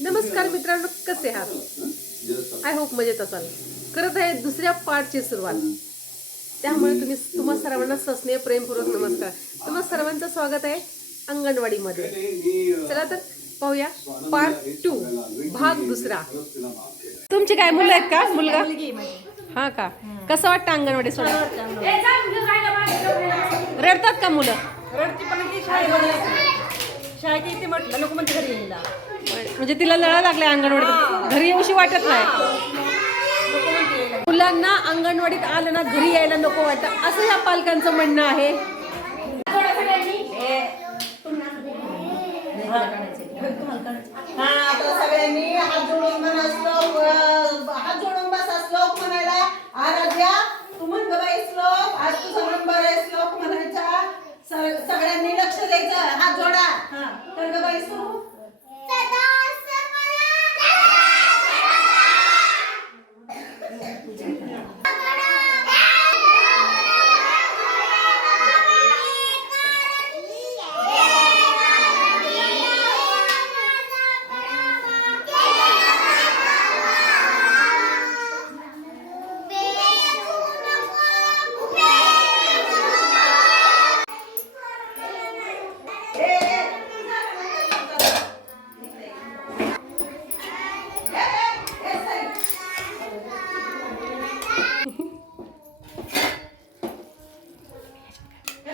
नमस्कार मित्रांनो कसे आहात? आय होप मजेत असाल. करत आहे दुसऱ्या पार्टची सुरुवात. त्यामुळे तुम्ही तुम्हा सर्वांना सस्नेह प्रेमपूर्वक नमस्कार. तुम्हा सर्वांचं स्वागत आहे अंगणवाडीमध्ये. चला तर पाहूया पार्ट टू भाग दुसरा. तुमची काय मुलं आहेत का? मुलगा? हा का? कसं वाटतं अंगणवाडी सोडा रडतात का मुलं? रडती पण शाळेमध्ये शाळेत येते म्हटलं नको म्हणते घरी यायला. म्हणजे तिला लळा लागलाय अंगणवाडीत. घरी येऊशी वाटत नाही. मुलांना अंगणवाडीत आलं ना घरी यायला नको वाटतं. असं या पालकांचं म्हणणं आहे. हा आता सगळ्यांनी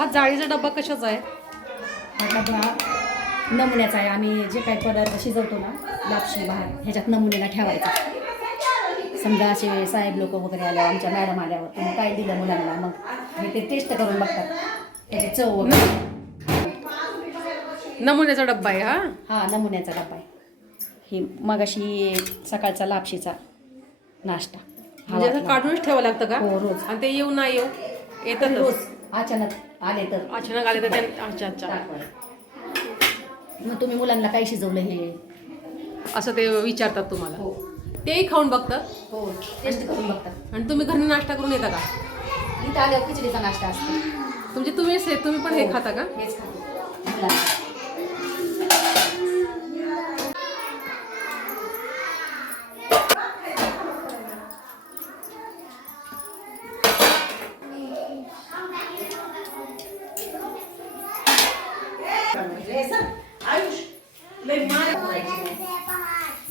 हा जाळीचा डब्बा कशाचा आहे? हा डबा नमुन्याचा आहे. आम्ही जे काही पदार्थ शिजवतो ना लापशी भात ह्याच्यात नमुन्याला ठेवायचा. समजा असे साहेब लोक वगैरे आल्यावर आमच्या मॅडम आल्यावर तुम्ही काय दिलं मुलांना? मग हे ते टेस्ट करून बघतात. त्याची चव वगैरे. नमुन्याचा डब्बा आहे हा? हा नमुन्याचा डबा आहे. हे मगाशी सकाळचा लापशीचा नाश्ता. हा म्हणजे. काढूनच ठेवावं लागतं का? हो, रोज. आणि ते येऊ ना येऊ येतात रोज. अचानक आले तर. अचानक आले तर त्या- अच्छा अच्छा. मग तुम्ही मुलांना काय शिजवलं हे? असं ते विचारतात तुम्हाला. हो. तेही खाऊन बघतात. हो टेस्ट करून बघतात. आणि तुम्ही घरी नाश्ता करून येता का? इथं आल्यावर खिचडीचा नाश्ता असतो. तुमचे तुम्ही हे- तुम्ही पण हे हो. खाता का? हेच खातो. मुलांना.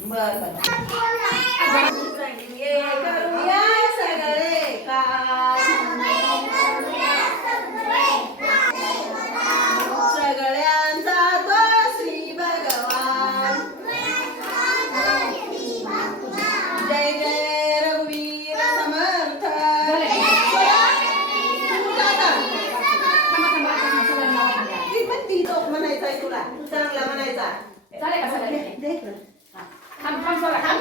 बर करूया सगळे सगळ्यांचा तो श्री भगवान. जय जय रघुवीर समर्थ. ती पण ती लोक म्हणायचा तुला. चांगला म्हणायचा. Guadalajara.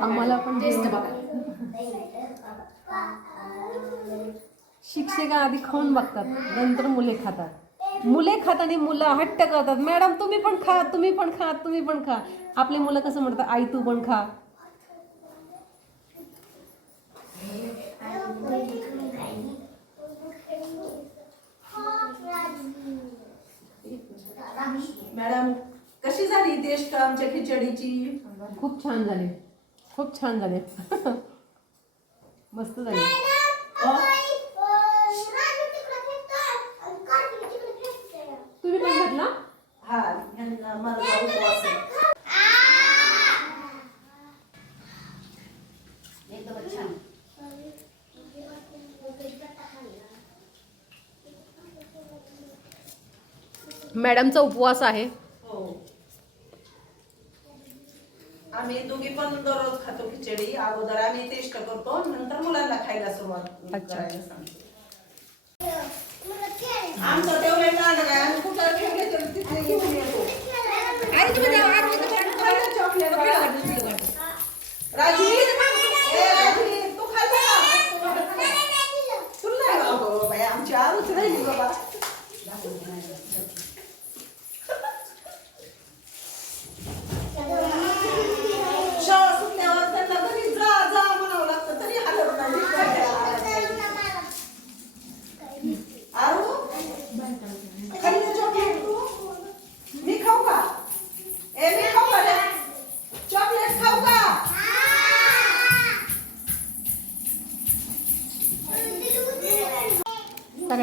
आम्हाला पण टेस्ट बघा. शिक्षिका आधी खाऊन बघतात नंतर मुले खातात. मुले खात आणि मुलं हट्ट करतात. मॅडम तुम्ही पण खा तुम्ही पण खा तुम्ही पण खा. आपली मुलं कसं म्हणतात आई तू पण खा. मॅडम कशी झाली टेस्ट आमच्या खिचडीची? खूप छान झाले. खूप छान झाले. मस्त झाले तुम्ही पण घेतला हा ह्यांना माझा उपवास आहे एकदमच छान मॅडमचा उपवास आहे. हो. आम्ही दोघी पण दररोज खातो खिचडी. अगोदर आम्ही टेस्ट करतो नंतर मुलांना खायला सुरुवात अच्छा. करायला सांगतो. आमचं तेवढे नाण काय आम्ही कुठं ठेवले तर तिथे घेऊन येतो. चॉकलेट राजी ए राजी तू खाल्लं का? तुला नाही बाबा बाई, आमची आरूच राहिली बाबा शाळा सुटल्यावर त्यांना घरी जा जा म्हणावं लागतं तरी हलत नाही आरू खाल्लं चॉकलेट तू मी खाऊ का ए मी खाऊ का रे? चॉकलेट खाऊ का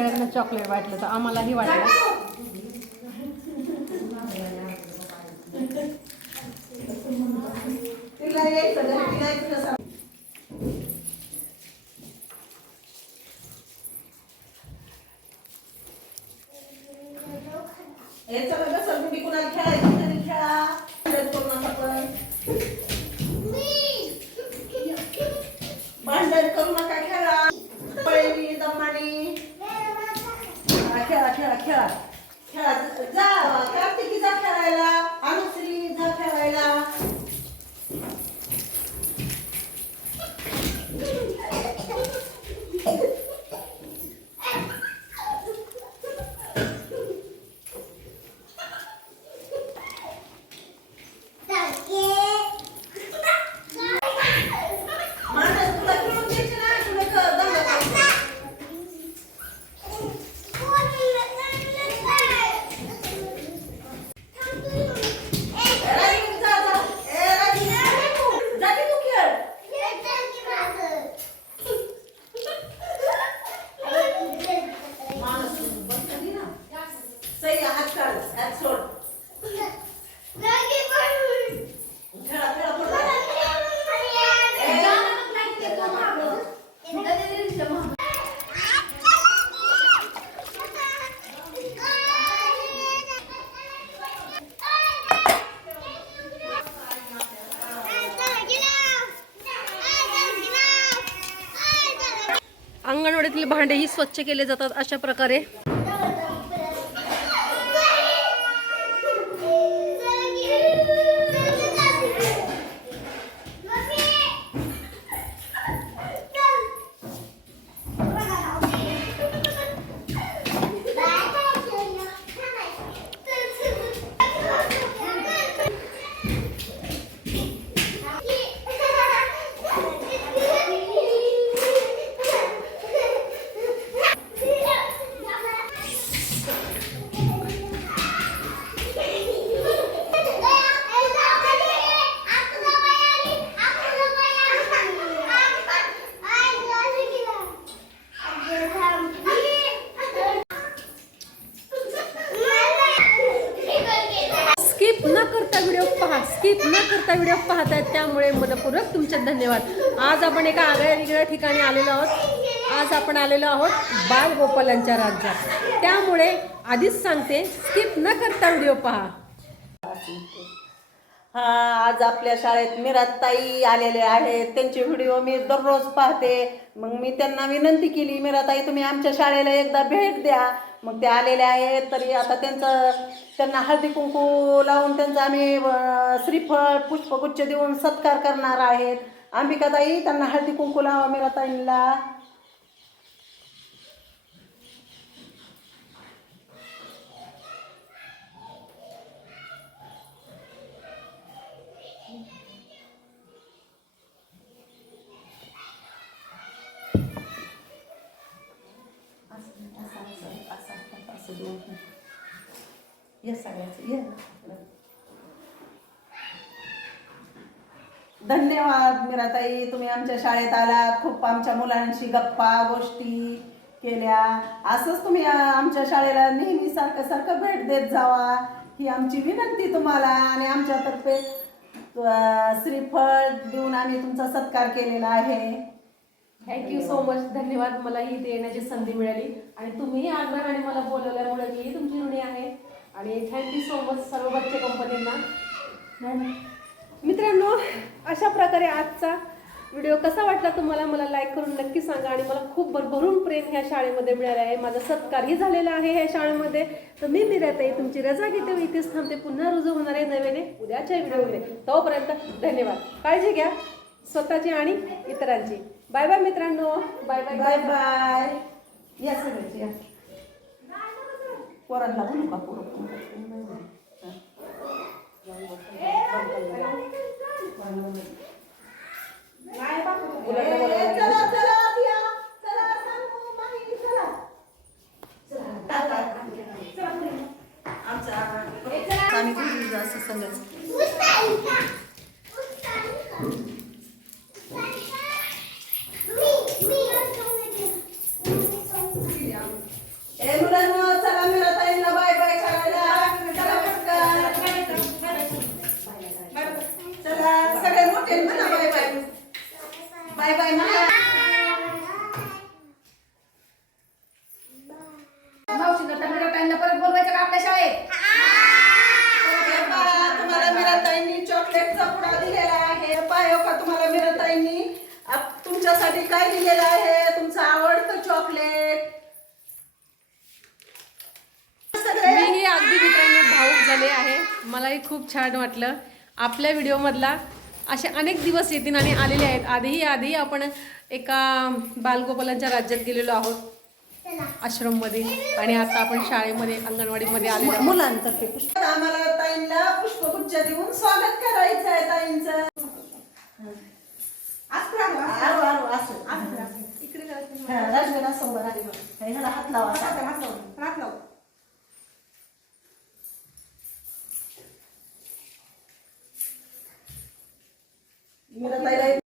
सगळ्यांना चॉकलेट वाटलं तर आम्हालाही वाटलं. तिला यायचं घरी तिला यायचं सांग हे सगळं घसरगुंडी कुणाला खेळायची तरी खेळा खेळत करू नका पण भांडण करू नका खेळा पळणी दमानी हा, खेळा खेळा खेळा खेळा जा कार्तिकी जा खेळायला अनुश्री जा खेळायला माणूस तुला खेळून द्यायची ना तुला क- दंगा करायचा. ए, राजी, जा, जा. ए, राजी, जा की तू खेळ. माणूस बंद कर दे ना. सही हात काढ, हात सोड. खेळा, खेळा, थोडं. भांडेही स्वच्छ केले जातात अशा प्रकारे. स्किप न करता व्हिडिओ पहा स्किप न करता व्हिडिओ पाहतायत त्यामुळे मनपूर्वक तुमचे धन्यवाद. आज आपण एका आगळ्या वेगळ्या ठिकाणी आलेलो आहोत. आज आपण आलेलो आहोत बालगोपालांच्या राज्यात. त्यामुळे आधीच सांगते स्किप न करता व्हिडिओ पहा. हा आज आपल्या शाळेत मिरात ताई आलेले आहेत त्यांचे व्हिडिओ मी दररोज पाहते. मग मी त्यांना विनंती केली मिराताई तुम्ही आमच्या शाळेला एकदा भेट द्या. मग ते आलेले आहेत तरी आता त्यांचं त्यांना हळदी कुंकू लावून त्यांचा आम्ही श्रीफळ पुष्पगुच्छ देऊन सत्कार करणार आहेत. अंबिकाताई त्यांना हळदी कुंकू लावा मिराताईंना ये सांगायचं ये. धन्यवाद मीराताई. तुम्ही आमच्या शाळेत आलात. खूप आमच्या मुलांशी गप्पा गोष्टी केल्या. असंच तुम्ही आमच्या शाळेला नेहमी सारखं सारखं भेट देत जावा. ही आमची विनंती तुम्हाला आणि आमच्यातर्फे श्रीफळ देऊन आम्ही तुमचा सत्कार केलेला आहे. थँक्यू सो मच धन्यवाद. मला ही इथे येण्याची संधी मिळाली. आणि तुम्ही आग्रहाने मला बोलवल्यामुळे मी तुमची ऋणी आहे. आणि थँक्यू सो मच सर्व बच्चे कंपनींना. मित्रांनो अशा प्रकारे आजचा व्हिडिओ कसा वाटला तुम्हाला मला लाईक करून नक्की सांगा. आणि मला खूप भरभरून प्रेम ह्या शाळेमध्ये मिळालं आहे. माझा सत्कारही झालेला आहे ह्या शाळेमध्ये. तर मी मिराताई तुमची रजा घेते इथेच थांबते. पुन्हा रुजू होणार आहे नव्याने उद्याच्या व्हिडिओमध्ये. तोपर्यंत धन्यवाद. काळजी घ्या. स्वतःची आणि इतरांची. बाय बाय मित्रांनो बाय बाय बाय बाय या सगळ्याची या पोरांना बोलू का पोरं काय दिलेलं आहे? तुमचं आवडतं चॉकलेट मीही अगदी मित्रांनो भाऊक झाले आहे. मलाही खूप छान वाटलं. आपल्या व्हिडिओमधला असे अनेक दिवस येतील आणि आलेले आहेत. आधीही आधी आपण एका बालगोपालांच्या राज्यात गेलेलो आहोत. आश्रममध्ये. आणि आता आपण शाळेमध्ये अंगणवाडीमध्ये आलेलो आहोत. मुलांतर्फे पुष्प आम्हाला ताईंना पुष्पगुच्छ देऊन स्वागत करायचं आहे ताईंचं. عرو عرو اسود رجل اسود هي هذا حط لو حط لو حط لو ميرا طيلة